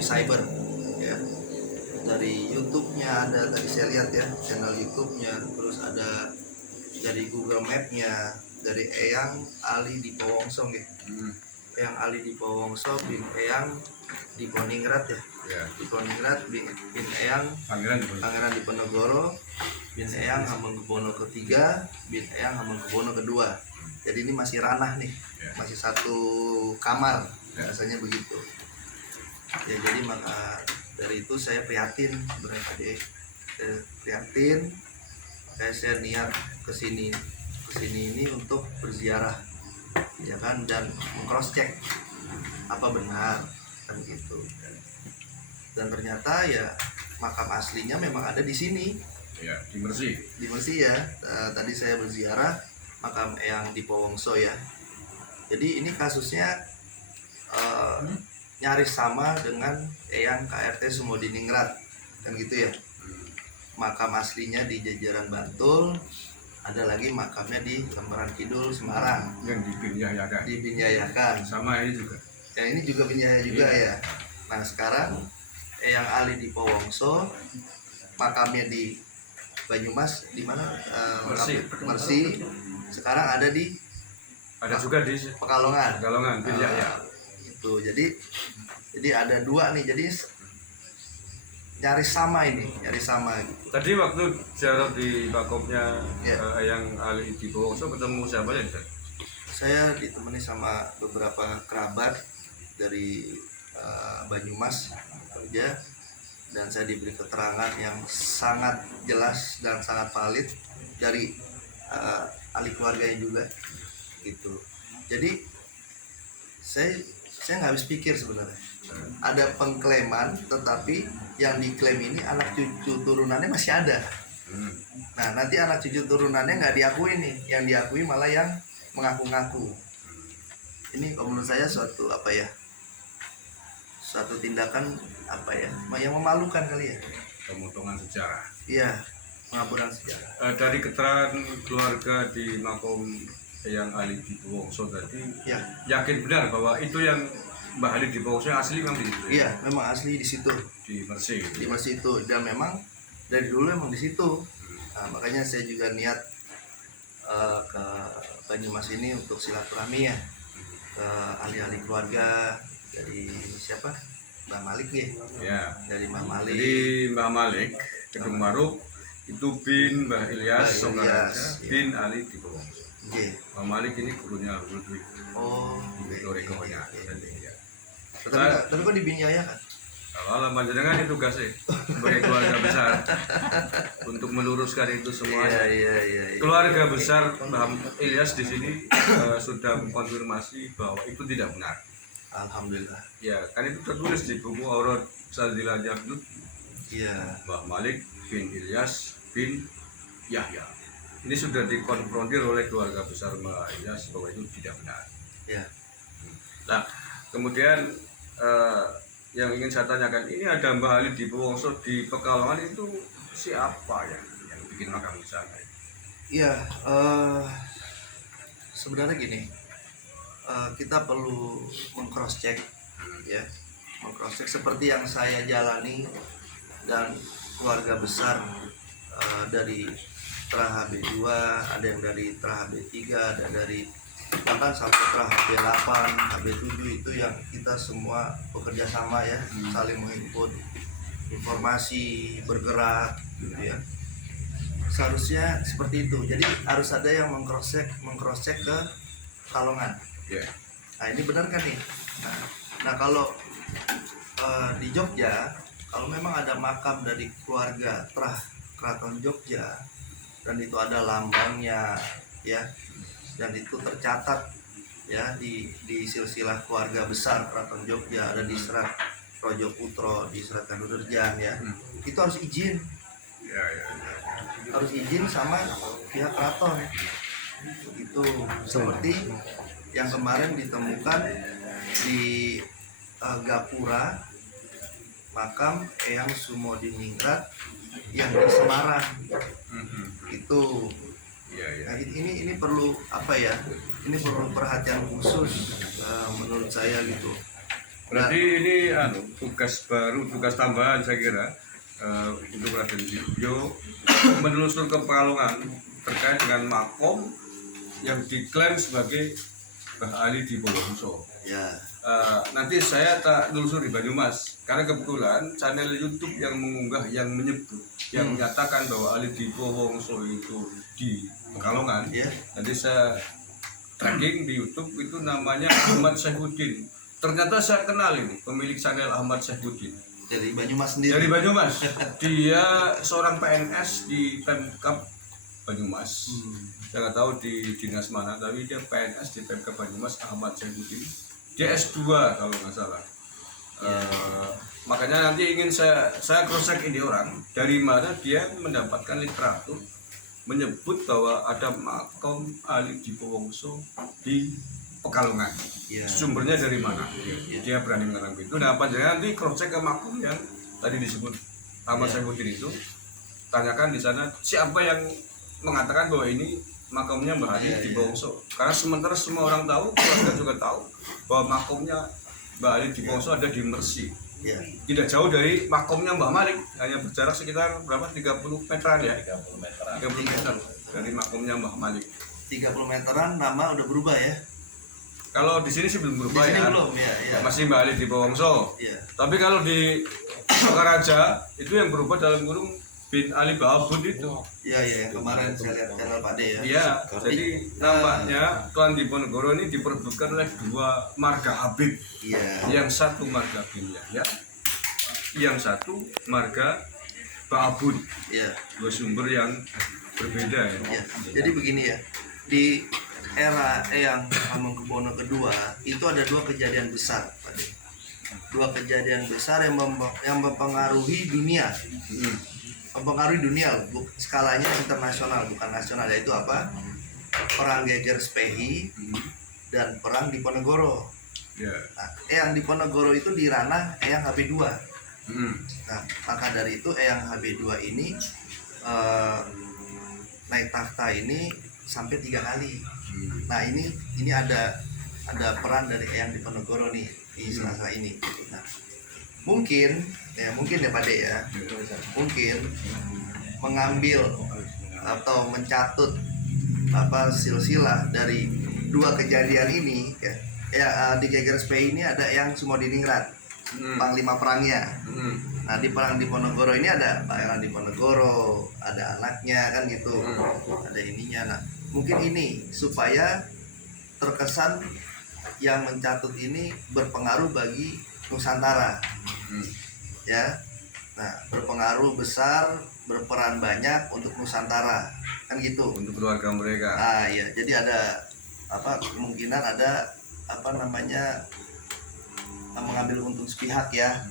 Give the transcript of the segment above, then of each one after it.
melalui cyber ya. Dari YouTube-nya ada, tadi saya lihat ya, channel YouTube-nya, terus ada dari Google Map-nya, dari Eyang Ali di Powongso gitu. Eyang Ali di Powongso, bin Eyang di Poningrat ya. Di Poningrat, bin Eyang Pangeran Diponegoro, bin Eyang Hamengkubuwono ketiga, bin Eyang Hamengkubuwono kedua. Jadi ini masih ranah nih, masih satu kamar, rasanya begitu. Ya jadi maka dari itu saya prihatin sebenarnya tadi, saya niat kesini ini untuk berziarah, ya kan, dan meng-cross check apa benar kan gitu. Dan ternyata ya makam aslinya memang ada di sini. Ya, di Mersi. Di Mersi ya. Tadi saya berziarah makam Eyang di Powongso ya. Jadi ini kasusnya nyaris sama dengan Eyang KRT Sumodiningrat kan gitu ya. Makam aslinya di Jajaran Bantul, ada lagi makamnya di Lembaran Kidul Semarang Yang dibinyayakan. dibinyayakan. Sama ini juga. Yang ini juga binyaya juga ya. Nah sekarang Eyang Ali di Powongso, makamnya di Banyumas, di mana? Mersi. Sekarang ada juga di Pekalongan. Binyaya. Itu jadi ada dua nih, jadi nyaris sama ini, gitu. Tadi waktu ziarah di makamnya Ya. Eyang Ali di Powongso ketemu siapa ya? Saya ditemani sama beberapa kerabat dari Banyumas kerja, dan saya diberi keterangan yang sangat jelas dan sangat valid dari ahli keluarganya juga gitu. Jadi saya nggak habis pikir sebenarnya. Ada pengklaiman, tetapi yang diklaim ini anak cucu turunannya masih ada. Nah nanti anak cucu turunannya nggak diakui nih, yang diakui malah yang mengaku-ngaku. Ini kalau menurut saya suatu tindakan yang memalukan kali ya. Pemotongan sejarah. Iya, pengaburan sejarah. Dari keterangan keluarga di makam Eyang Ali di Powongso tadi, Ya, yakin benar bahwa itu yang Mbah Ali di Powongso yang asli memang di situ. iya, memang asli di situ, Di Mersi. di Mersi itu, dan memang dari dulu emang di situ. Nah, makanya saya juga niat ke Banyumas ini untuk silaturahmi ya, ke ahli-ahli keluarga dari siapa? Mbah Malik ya. Ya. Dari Mbah Malik. Jadi Mbah Malik Kedung Maruk itu bin Mbah Ilyas, saudara bin Ali di Powongso. Oke. Mbah Malik ini gurunya Ludwig. Oh, Torikonya. Tapi kok dibinjaya kan? Kalau panjenengan itu tugasnya sebagai keluarga besar untuk meluruskan itu semuanya. Iya. Keluarga besar Mbah Ilyas di sini sudah mengkonfirmasi bahwa itu tidak benar. Alhamdulillah. Ya, kan itu tertulis di buku Aurad Saldilah Jabdut. Iya. Mbah Malik bin Ilyas bin Yahya. Ini sudah dikonfrontir oleh keluarga besar Mbah Ilyas bahwa itu tidak benar. Ya. Nah, kemudian yang ingin saya tanyakan, ini ada Mbah Ali di Powongso di Pekalongan, itu siapa yang bikin makam di sana? Iya. Sebenarnya gini, kita perlu meng-cross check ya, meng-cross check seperti yang saya jalani dan keluarga besar dari Tra HB2, ada yang dari Tra HB3, ada dari bahkan sampai Tra HB8, HB7, itu yang kita semua bekerja sama ya, saling menghimpun informasi, bergerak gitu ya. Seharusnya seperti itu. Jadi harus ada yang meng-cross check ke Pekalongan. Ya. Nah ini benar kan nih? Nah kalau di Jogja, kalau memang ada makam dari keluarga Keraton Jogja dan itu ada lambangnya ya, dan itu tercatat ya di silsilah keluarga besar Keraton Jogja, ada di Serat Rojo Putro, di Serat Kanurjan ya, itu harus izin. Ya. Harus izin sama pihak keraton itu, seperti yang kemarin ditemukan di Gapura makam Eyang Sumodiningrat yang di Semarang itu. Nah, ini perlu ini perlu perhatian khusus menurut saya gitu. Berarti ini tugas baru, tugas tambahan saya kira untuk Raden Widyo menelusur ke Pekalongan terkait dengan makom yang diklaim sebagai Mbah Ali Dipowongso. Ya. Nanti saya tak telusur di Banyumas karena kebetulan channel YouTube yang mengunggah, yang menyebut, yang menyatakan bahwa Ali Dipowongso itu di Pekalongan. Ya. Nanti saya tracking di YouTube itu namanya Ahmad Saifuddin. Ternyata saya kenal ini pemilik channel Ahmad Saifuddin. Dari Banyumas sendiri. Dari Banyumas. Dia seorang PNS di Pemkab Banyumas. Saya nggak tahu di dinas mana, tapi dia PNS di Pemkab Banyumas, Ahmad Saifuddin. Dia S2 kalau nggak salah. Makanya nanti ingin saya cross check ini orang dari mana dia mendapatkan literatur menyebut bahwa ada makom Ali Dipowongso di Pekalongan. Ya. Sumbernya dari mana? Dia berani mengatakan itu. Nah, panjangnya nanti cross check ke makom yang tadi disebut Ahmad Saifuddin itu. Tanyakan di sana siapa yang mengatakan bahwa ini makamnya Mbah Ali Dipowongso. Karena sementara semua orang tahu, keluarga juga tahu bahwa makamnya Mbah Ali Dipowongso ada di Mersi. Ya. Tidak jauh dari makamnya Mbah Malik, hanya berjarak sekitar berapa? 30 meteran ya. 30 meter dari makamnya Mbah Malik. 30 meteran, nama udah berubah ya. Kalau di sini sih belum berubah Di sini ya. belum ya. Masih Mbah Ali Dipowongso. Iya. Tapi kalau di Sokaraja itu yang berubah dalam kurung bin Ali Bahabun itu. Iya, yang kemarin saya lihat channel Pak De ya. Iya, jadi nampaknya Klan Diponegoro ini diperebutkan oleh dua marga Habib. Iya. Yang satu marga bin Yahya, yang satu marga Bahabun. Iya. Dua sumber yang berbeda ya. Ya. Jadi begini ya. Di era Eyang Hamengkubuwono II itu ada dua kejadian besar, Pak De. Dua kejadian besar yang mempengaruhi dunia. Mempengaruhi dunia, skalanya internasional bukan nasional, yaitu apa? Perang Geger Spehi dan perang Diponegoro. Ya. Nah, Eyang Diponegoro itu di ranah Eyang HB2. Nah, maka dari itu Eyang HB2 ini naik tahta ini sampai 3 kali. Nah, ini ada peran dari Eyang Diponegoro nih di sela-sela ini. Nah, mungkin ya Pak De ya, mungkin mengambil atau mencatut silsilah dari dua kejadian ini ya, di Geger Spehi ini ada yang Sumodiningrat, panglima perangnya. Nah, di perang Diponegoro ini ada Pangeran Diponegoro, ada anaknya kan gitu, ada ininya. Nah, mungkin ini supaya terkesan yang mencatut ini berpengaruh bagi Nusantara. Ya. Nah, berpengaruh besar, berperan banyak untuk Nusantara. Kan gitu. Untuk keluarga mereka. Ah, iya. Jadi ada kemungkinan ada mengambil untung sepihak ya.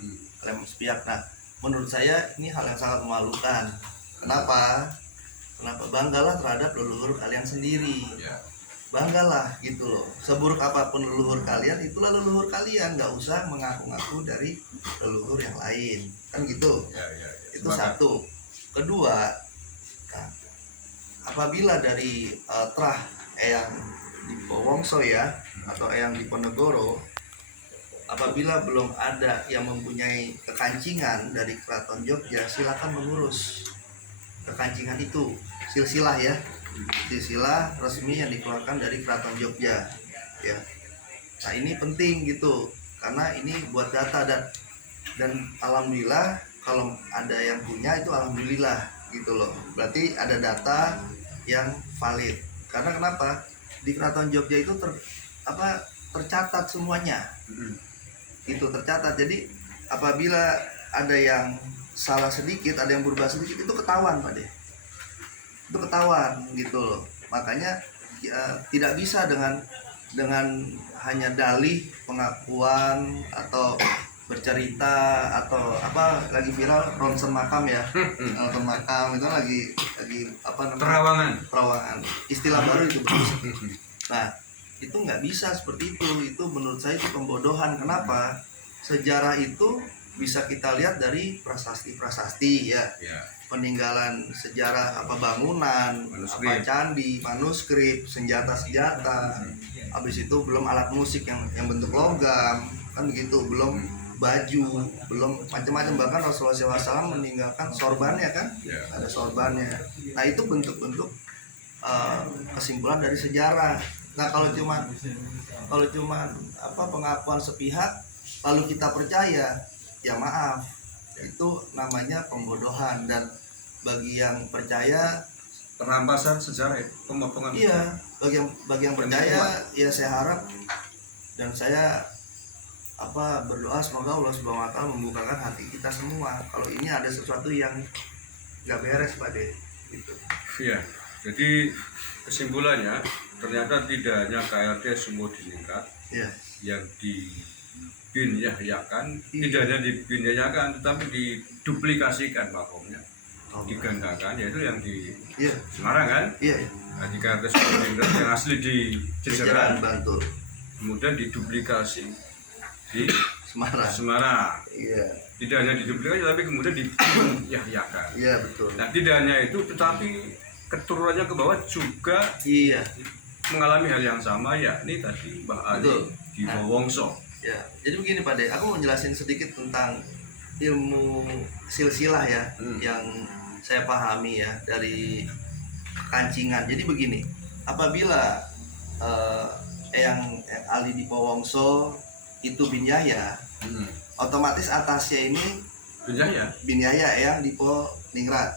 Lem sepihak. Nah, menurut saya ini hal yang sangat memalukan. Kenapa? Banggalah terhadap leluhur kalian sendiri. Ya. Banggalah gitu loh. Seburuk apapun leluhur kalian, itulah leluhur kalian. Nggak usah mengaku-ngaku dari leluhur yang lain. Kan gitu. Ya. Itu satu. Kedua, nah, apabila dari terah Eyang Dipowongso ya, atau Eyang Diponegoro, apabila belum ada yang mempunyai kekancingan dari Keraton Jogja, silakan mengurus kekancingan itu, silsilah ya, silsilah resmi yang dikeluarkan dari Keraton Jogja ya. Nah, ini penting gitu, karena ini buat data dan alhamdulillah kalau ada yang punya itu alhamdulillah gitu loh, berarti ada data yang valid. Karena kenapa? Di Keraton Jogja itu tercatat semuanya. Itu tercatat. Jadi apabila ada yang salah sedikit, ada yang berubah sedikit, itu ketahuan Pak De. Itu ketahuan gitu loh. Makanya tidak bisa dengan hanya dalih pengakuan atau bercerita atau lagi viral ronsen makam ya. Ronsen makam itu lagi terawangan. Istilah baru itu. Nah, itu nggak bisa seperti itu. Itu menurut saya itu pembodohan. Kenapa? Sejarah itu bisa kita lihat dari prasasti ya. Peninggalan sejarah bangunan, candi, manuskrip, senjata. Habis itu belum alat musik yang bentuk logam kan begitu, belum baju, belum macam-macam, bahkan Rasulullah SAW meninggalkan sorbannya kan, Ya. ada sorbannya. Nah itu bentuk-bentuk kesimpulan dari sejarah. Nah kalau cuma pengakuan sepihak lalu kita percaya, ya maaf, itu namanya pembodohan. Dan bagi yang percaya, Perampasan sejarah itu, pemotongan. iya, bagi yang percaya, ya saya harap dan saya berdoa semoga Allah Subhanahu wa Ta'ala membukakan hati kita semua kalau ini ada sesuatu yang nggak beres Pak De gitu. Iya, jadi kesimpulannya ternyata tidak hanya KRT Sumur Diningrat Iya. yang dibinyayakan, Iya. tidak hanya dibinyayakan tetapi diduplikasikan makomnya, Oh, digandakan, yaitu yang di iya. Semarang kan. Iya. Nah, di KRT Sumur Diningrat yang asli di Jajaran Jejeran, Bantul, kemudian diduplikasi di Semarang. Semarang. Iya. Tidak hanya diduplikasi tapi kemudian dibinyayakan. Iya betul. Nah, tidak hanya itu tetapi keturunannya ke bawah juga Iya. mengalami hal yang sama, yakni tadi Mbah Ali Betul. di Wongso. Ya. Jadi begini Pak De, aku mau jelasin sedikit tentang ilmu silsilah ya, yang saya pahami ya dari kancingan. Jadi begini, apabila Eyang Ali di Powongso itu bin Yahya, otomatis atasnya ini Binjaya, bin Yahya Eyang di Ningrat.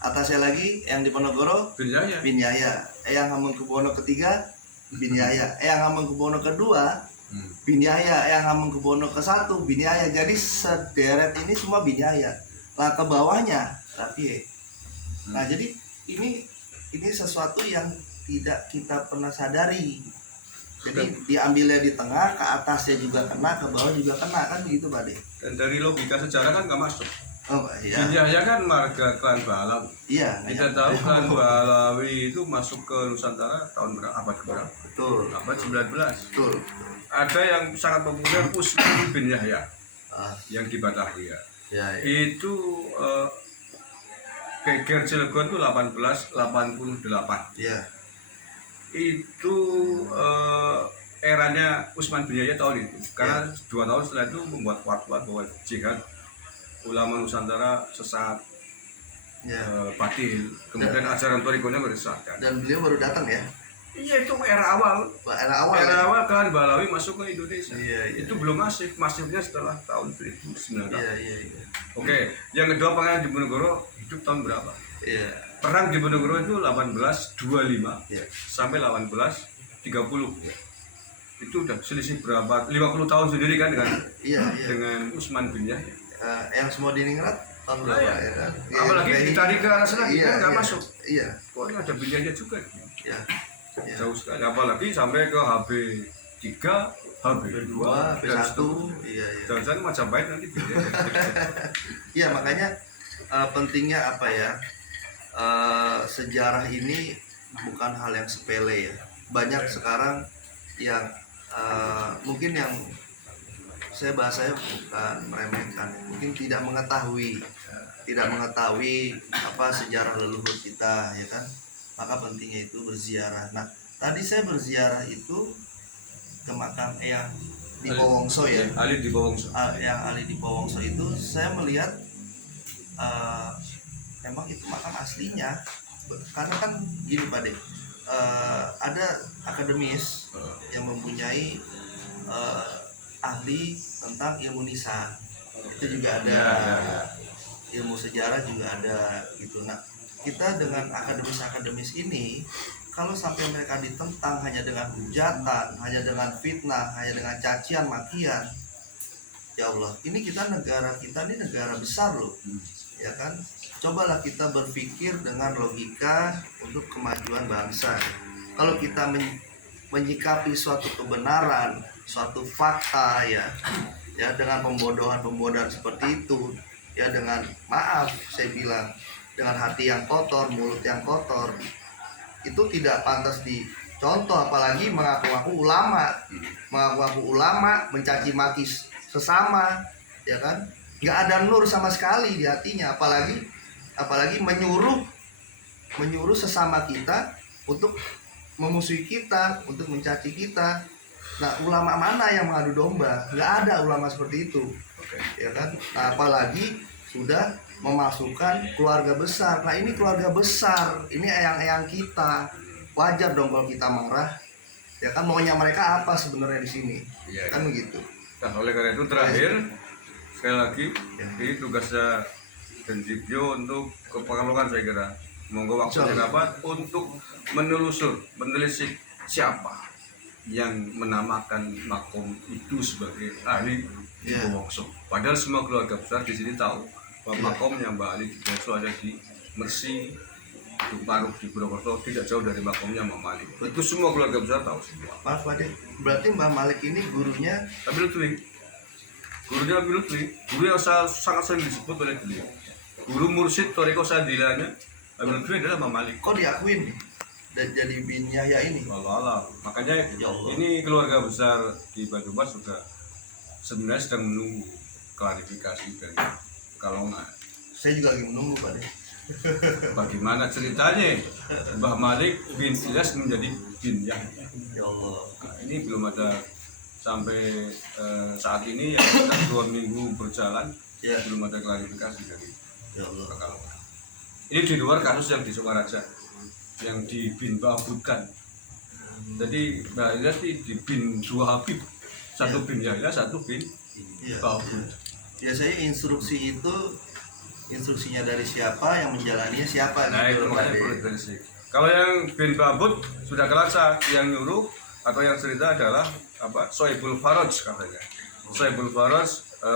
Atasnya lagi Eyang di Ponorogo Binjaya, bin Yahya, Eyang Hamengkubuwono ketiga bin Yahya, Eyang Hamengkubuwono kedua bin Yahya, Eyang Hamengkubuwono ke-1 bin Yahya. Jadi sederet ini semua bin Yahya. Lah ke bawahnya Rafiye. Nah, jadi ini sesuatu yang tidak kita pernah sadari. Jadi diambilnya di tengah, ke atasnya juga kena, ke bawah juga kena, kan begitu Pak De. dan dari logika sejarah kan nggak masuk. Oh iya. Binjaya kan marga klan Balawi. Iya. Kita tahu klan Balawi itu masuk ke Nusantara tahun berapa? Abad berapa? Betul. Abad 19. Betul. Ada yang sangat populer Usman bin Yahya yang di Batavia. Ya, ya. Itu Geger Cilegon itu 1888. Iya. Itu eranya Usman bin Yahya tahun itu, karena 2 tahun setelah itu membuat fatwa bahwa jihad ulama Nusantara sesat, Ya. batil, kemudian ajaran torikonya meresahkan. Dan beliau baru datang ya. Iya, itu era awal. Era awal. Era Ya? awal klan Balawi masuk ke Indonesia. Iya, iya. Itu belum masifnya setelah tahun 1900. Iya, iya, iya. Oke, yang kedua Pangeran Diponegoro hidup tahun berapa? Iya. Perang Diponegoro itu 1825 Iya. sampai 1830. Itu udah selisih berapa? 50 tahun sendiri kan dengan Iya, iya. dengan Usman bin Yahya. Yang semua di Ningrat tahun berapa Iya. ya kan? Apalagi Iya, ditarik ke arah sana, iya, kita nggak iya. masuk. Iya. Kok ini ada bin Yahya juga? Iya. Iya. Jauh sekali. Apalagi sampai ke HB3, HB2, P1. Iya, iya. Jangan-jangan Majapahit nanti bin Yahya. Iya, makanya pentingnya apa ya? Sejarah ini bukan hal yang sepele ya. Banyak sekarang yang mungkin yang saya bahasanya bukan meremehkan, mungkin tidak mengetahui apa sejarah leluhur kita ya kan. Maka pentingnya itu berziarah. Nah, tadi saya berziarah itu ke makam Eyang di Powongso ya. Ali di Wongso. Yang Ali di Powongso itu saya melihat memang itu makam aslinya, karena kan gini Pak De, ada akademis yang mempunyai ahli tentang ilmu nisan, itu juga ada, ilmu sejarah juga ada gitu. Nah, kita dengan akademis ini, kalau sampai mereka ditentang hanya dengan hujatan, hanya dengan fitnah, hanya dengan cacian makian, ya Allah, ini negara kita ini negara besar loh, ya kan? Cobalah kita berpikir dengan logika untuk kemajuan bangsa. Kalau kita menyikapi suatu kebenaran, suatu fakta ya dengan pembodohan seperti itu, ya dengan maaf saya bilang, dengan hati yang kotor, mulut yang kotor, itu tidak pantas dicontoh. Apalagi mengaku-ngaku ulama, mencaci maki sesama, ya kan? Nggak ada nur sama sekali di hatinya, apalagi menyuruh sesama kita untuk memusuhi kita, untuk mencaci kita. Nah, ulama mana yang mengadu domba? Nggak ada ulama seperti itu, Oke. ya kan? Nah, apalagi sudah memasukkan keluarga besar. Nah, ini keluarga besar, ini eyang-eyang kita. Wajar dong kalau kita marah. Ya kan, maunya mereka apa sebenarnya di sini? Iya. Kan begitu. Nah, oleh karena itu terakhir sekali lagi Ya. ini tugasnya dan Dibyo untuk kepengelolaan saya kira. Monggo waktunya dapat untuk menelisik siapa yang menamakan makom itu sebagai ahli di Ya. Wongso. Padahal semua keluarga besar di sini tahu bahwa makomnya Mbak Ali di Wongso ada di Mersi, di Paruk, di Purwokerto, tidak jauh dari makomnya Mbak Malik. Itu semua keluarga besar tahu semua. Maaf Pak De, berarti Mbah Malik ini gurunya Tapi Lutfi, gurunya Abi Lutfi, guru yang sangat sering disebut oleh beliau. Guru mursyid Toriko Sadilanya Abi Lutfi adalah Mbak Malik. kok diakuin nih? Dan jadi bin Yahya ini. Allah. Makanya Ya Allah. ini keluarga besar di Banyumas juga sebenarnya sedang menunggu klarifikasi dari Kalongan. Saya juga lagi menunggu Pak De. Bagaimana ceritanya Mbah Malik bin Ilyas menjadi bin Yahya? Ya Allah. Nah, ini belum ada sampai saat ini ya sudah 2 minggu berjalan Ya. belum ada klarifikasi dari Ya Allah. Kalongan. Ini di luar kasus yang di Sukaraja yang di bin Babutkan. Jadi Mbak Ilyas di bin 2 Habib, satu bin Yahya, satu bin Iya. Babut. Biasanya instruksinya dari siapa, yang menjalaninya siapa Nah itu gitu Pak makanya De. perlu ditelisik. Kalau yang bin Babut sudah kelacak, yang nyuruh atau yang cerita adalah apa? Soebul Faraj katanya. Soebul Faraj,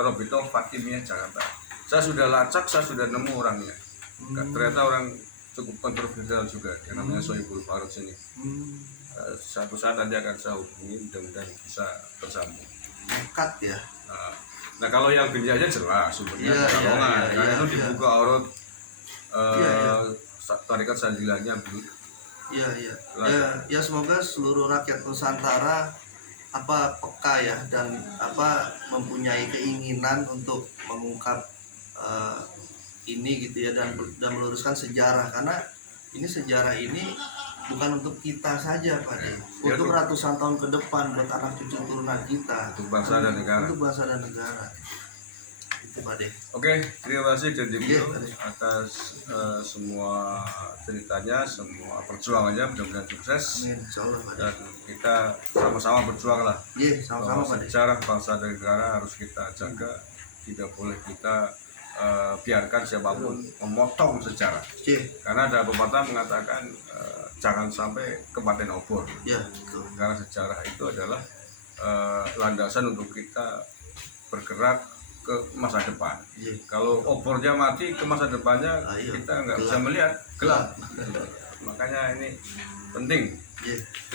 Robito Fatimiyah Jakarta. Saya sudah lacak, saya sudah nemu orangnya. Ternyata orang cukup kontroversial juga, yang namanya Soebul Faraj ini. Satu saat nanti akan saya hubungi, mudah-mudahan bisa tersambung. Nekat ya. Nah kalau yang bin Yahya jelas sumbernya Iya, Kalongan, iya, karena iya, itu iya. dibuka aurat Iya, iya. tarikat Sadilanya Bu. Iya, iya. Ya semoga seluruh rakyat Nusantara peka ya, dan mempunyai keinginan untuk mengungkap ini gitu ya, dan meluruskan sejarah, karena ini sejarah ini bukan untuk kita saja Pak De, Ya, untuk untuk- ratusan tahun ke depan, buat anak cucu turunan kita, Untuk bangsa dan negara. untuk bangsa dan negara. Itu Pak De. Oke, terima kasih dan Iya, Dibyo atas semua ceritanya, semua perjuangannya, mudah-mudahan sukses Amin, insyaallah Pak De. dan kita sama-sama berjuang lah. Iya, sama-sama Bahwa Pak De. sejarah bangsa dan negara harus kita jaga, tidak boleh kita biarkan siapapun memotong sejarah. Iya, Karena ada pepatah mengatakan jangan sampai kepaten obor. iya, betul. Karena sejarah itu adalah landasan untuk kita bergerak ke masa depan. Iya. Kalau obornya mati ke masa depannya Iya. kita nggak Gelap. bisa melihat gelap. Makanya ini penting. Iya.